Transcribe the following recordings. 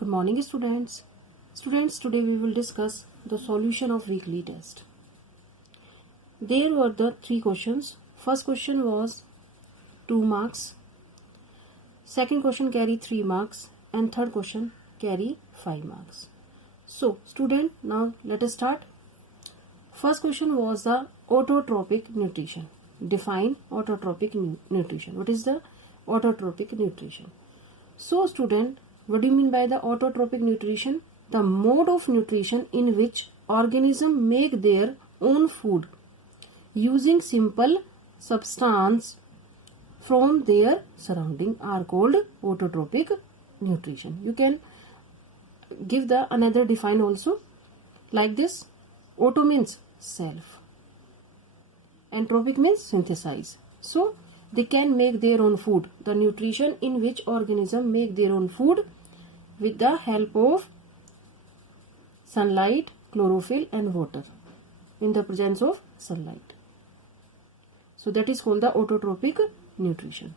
Good morning, students. Students, today we will discuss the solution of weekly test. There were the three questions. First question was 2 marks. Second question carry 3 marks. And third question carry 5 marks. So, student, now let us start. First question was the autotropic nutrition. Define autotropic nutrition. What is the autotropic nutrition? So, student, what do you mean by the autotropic nutrition? The mode of nutrition in which organisms make their own food using simple substance from their surrounding are called autotropic nutrition. You can give the another define also like this. Auto means self and tropic means synthesize. So they can make their own food. The nutrition in which organisms make their own food with the help of sunlight, chlorophyll and water in the presence of sunlight. So that is called the autotropic nutrition.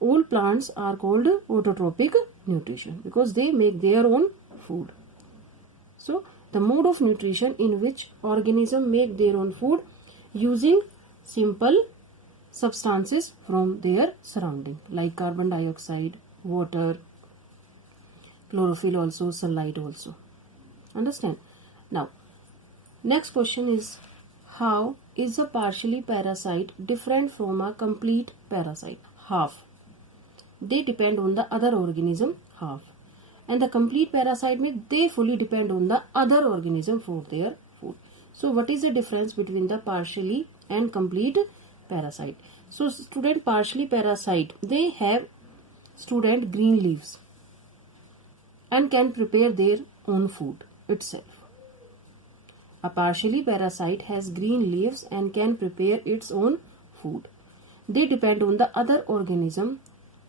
All plants are called autotropic nutrition because they make their own food. So the mode of nutrition in which organisms make their own food using simple substances from their surrounding like carbon dioxide, water, chlorophyll also, sunlight also. Understand? Now, next question is, how is a partially parasite different from a complete parasite? Half. They depend on the other organism, half. And the complete parasite means they fully depend on the other organism for their food. So, what is the difference between the partially and complete parasite? So, student, partially parasite, they have student green leaves and can prepare their own food itself. A partially parasite has green leaves and can prepare its own food. They depend on the other organism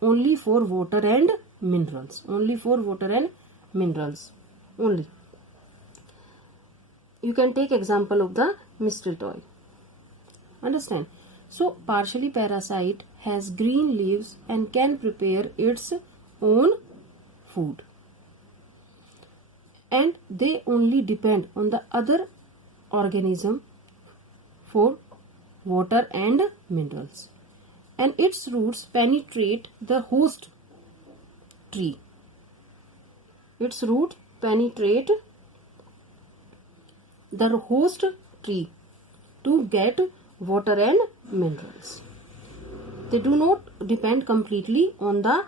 only for water and minerals. Only for water and minerals. Only. You can take example of the mistletoe. Understand? So, partially parasite has green leaves and can prepare its own food. And they only depend on the other organism for water and minerals. And its roots penetrate the host tree. Its root penetrate the host tree to get water and minerals. They do not depend completely on the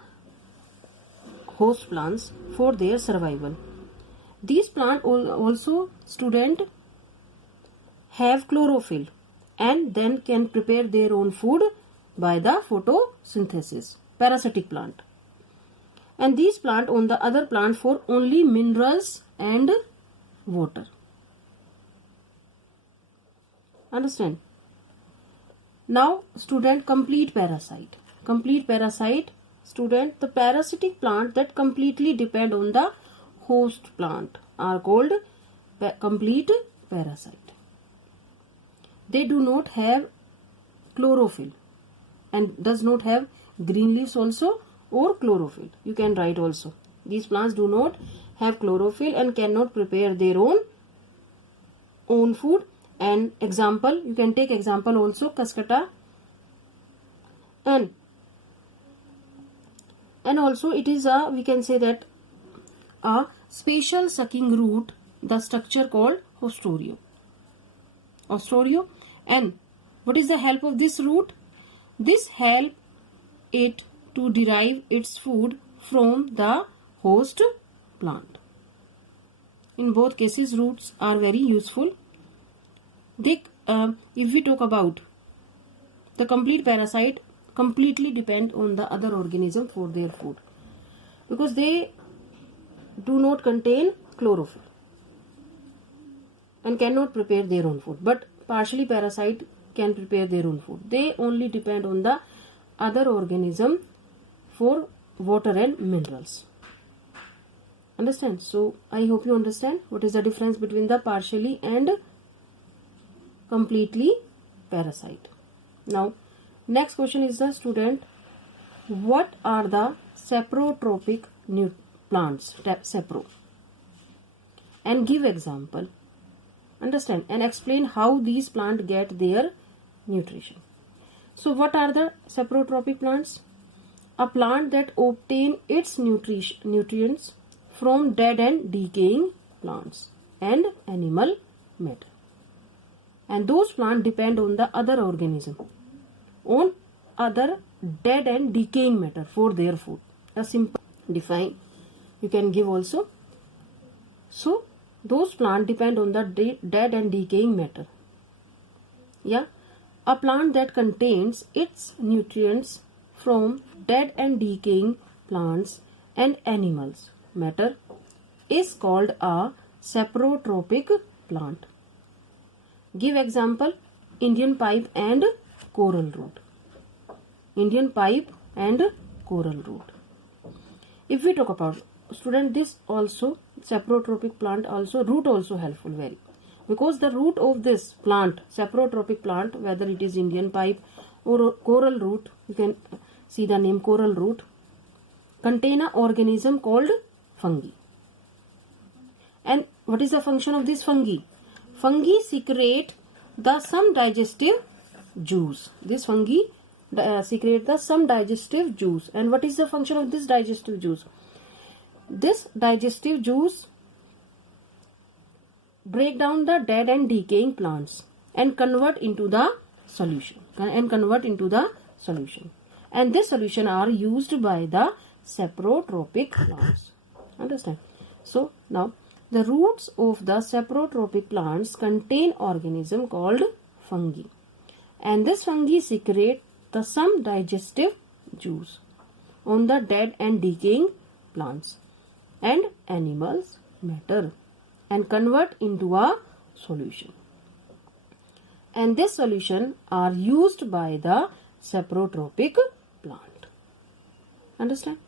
host plants for their survival. These plants also, student, have chlorophyll and then can prepare their own food by the photosynthesis, parasitic plant. And these plants on the other plant for only minerals and water. Understand? Now, student, complete parasite. Complete parasite, student, the parasitic plant that completely depend on the host plant are called complete parasite. They do not have chlorophyll and does not have green leaves also or chlorophyll. You can write also. These plants do not have chlorophyll and cannot prepare their own food. And example, you can take example also, Cuscuta. And also it is a, we can say that a special sucking root, the structure called ostorio. Ostorio. And what is the help of this root? This help it to derive its food from the host plant. In both cases, roots are very useful. They, if we talk about the complete parasite, completely depend on the other organism for their food because they do not contain chlorophyll and cannot prepare their own food. But partially parasite can prepare their own food. They only depend on the other organism for water and minerals. Understand? So, I hope you understand what is the difference between the partially and completely parasite. Now, next question is the student, what are the saprotropic plants, sapro, and give example. Understand and explain how these plants get their nutrition. So what are the saprotrophic plants? A plant that obtain its nutrients from dead and decaying plants and animal matter. And those plants depend on the other organism, on other dead and decaying matter for their food. A simple define you can give also. So those plants depend on the dead and decaying matter. Yeah, a plant that contains its nutrients from dead and decaying plants and animals matter is called a saprotrophic plant. Give example: Indian pipe and coral root. Indian pipe and coral root. If we talk about student, this also saprotrophic plant also root also helpful very, because the root of this plant, saprotrophic plant, whether it is Indian pipe or coral root, you can see the name coral root, contain an organism called fungi. And what is the function of this fungi? Fungi secrete the some digestive juice. This fungi secrete the some digestive juice. And what is the function of this digestive juice? This digestive juice break down the dead and decaying plants and convert into the solution. And this solution are used by the saprotrophic plants. Understand? So now the roots of the saprotrophic plants contain organism called fungi, and this fungi secrete the some digestive juice on the dead and decaying plants and animals matter and convert into a solution. And this solution are used by the saprotrophic plant. Understand?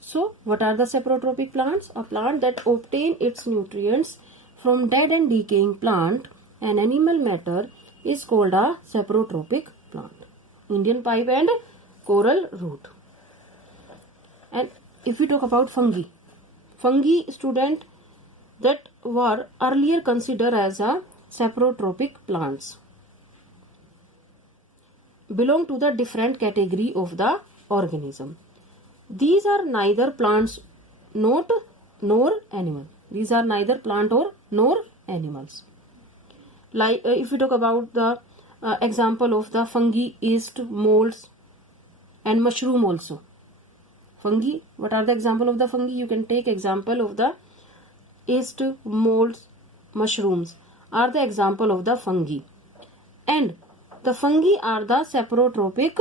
So what are the saprotrophic plants? A plant that obtain its nutrients from dead and decaying plant and animal matter is called a saprotrophic plant. Indian pipe and coral root. And if we talk about fungi student, that were earlier considered as a saprotrophic plants, belong to the different category of the organism. These are neither plants nor animal. These are neither plant or nor animals. Like if we talk about the example of the fungi, yeast, molds and mushroom also. Fungi, what are the example of the fungi? You can take example of the yeast, molds, mushrooms are the example of the fungi. And the fungi are the saprotrophic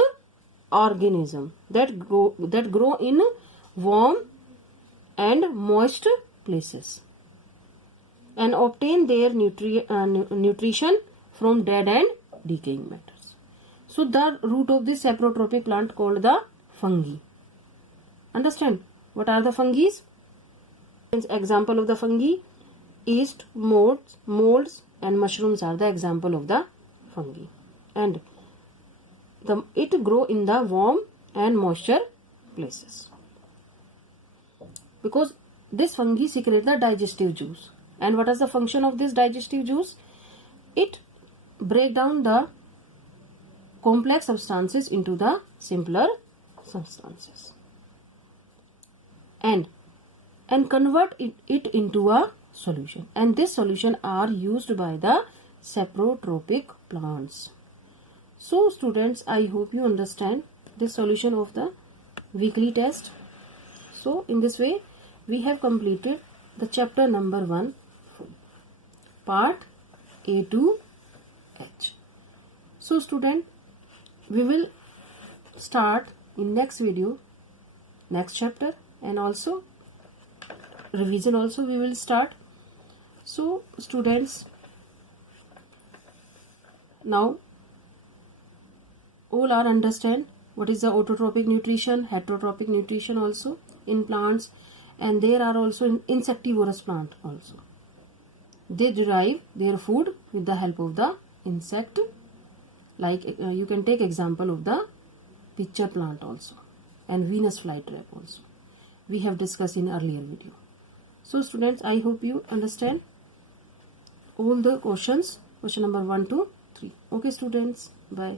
organism that grow in warm and moist places and obtain their nutrition from dead and decaying matters. So the root of this saprotrophic plant called the fungi. Understand? What are the fungi? Example of the fungi: yeast, molds and mushrooms are the example of the fungi. And it grow in the warm and moisture places, because this fungi secrete the digestive juice. And what is the function of this digestive juice? It break down the complex substances into the simpler substances and convert it into a solution. And this solution are used by the saprotrophic plants. So students, I hope you understand the solution of the weekly test. So in this way we have completed the chapter number 1, part A to H. So student, we will start in next video, next chapter, and also revision also we will start. So students, now all are understand what is the autotrophic nutrition, heterotrophic nutrition also in plants, and there are also insectivorous plant also. They derive their food with the help of the insect. Like you can take example of the pitcher plant also and Venus flytrap also. we have discussed in earlier video. So students, I hope you understand all the questions, question number 1 to 3. Okay students, bye.